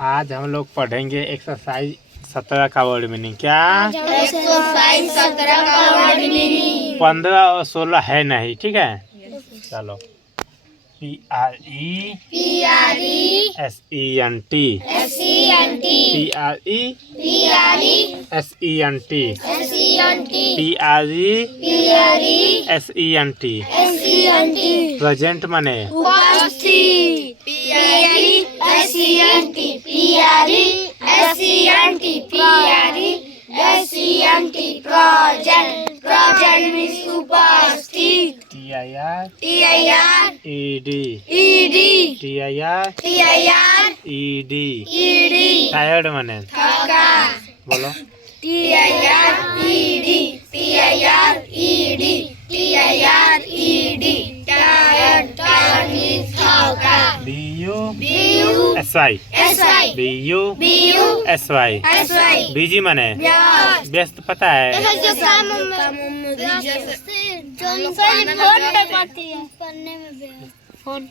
आज हम लोग पढ़ेंगे एक्सरसाइज 17 का वर्ड मीनिंग। क्या एक्सरसाइज 17 का वर्ड मीनिंग 15 और 16 है नहीं, ठीक है। चलो PRESENT SENT PRESENT प्रेजेंट माने Present means उपस्थित TIRED टायर्ड माने थका बोलो TIRED tired means थका BUSY बिजी माने व्यस्त, पता है।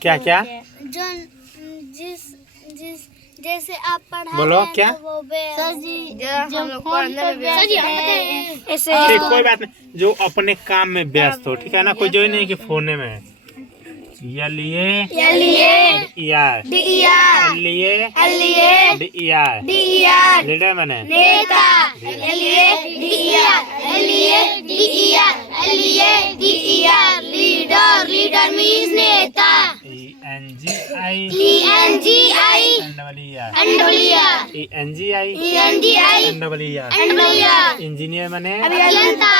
क्या क्या जैसे आप पढ़ा बोलो क्या? ऐसे ठीक, कोई बात नहीं, जो अपने काम में व्यस्त हो, ठीक है ना। कोई जो नहीं कि फोने में लीडर मैंने नेता लीडर मीन्स नेता इंजीनियर मैंने अभियंता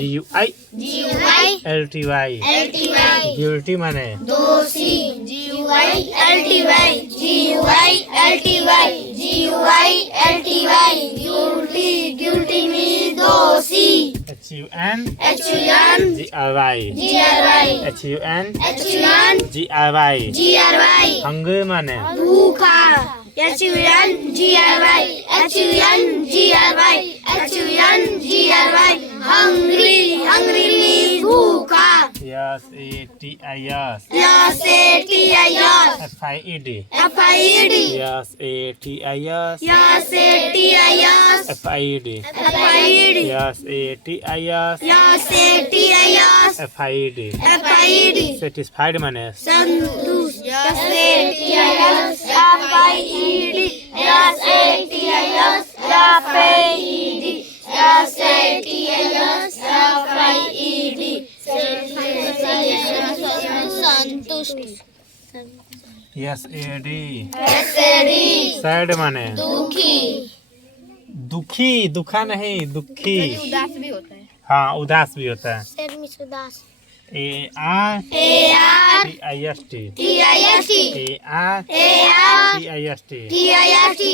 GUI गिल्टी माने दोषी guilty means दोषी HUNGRY हंगर माने भूखा hungry means भूखा SATIS FIED FIED सेटिस्फाइड माने संतुष्ट SAD सैड माने दुखी, दुखा नहीं, दुखी। उदास भी होता है। हाँ, उदास भी होता है। उदास ARTIST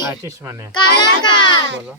आर्टिस्ट माने कलाकार बोलो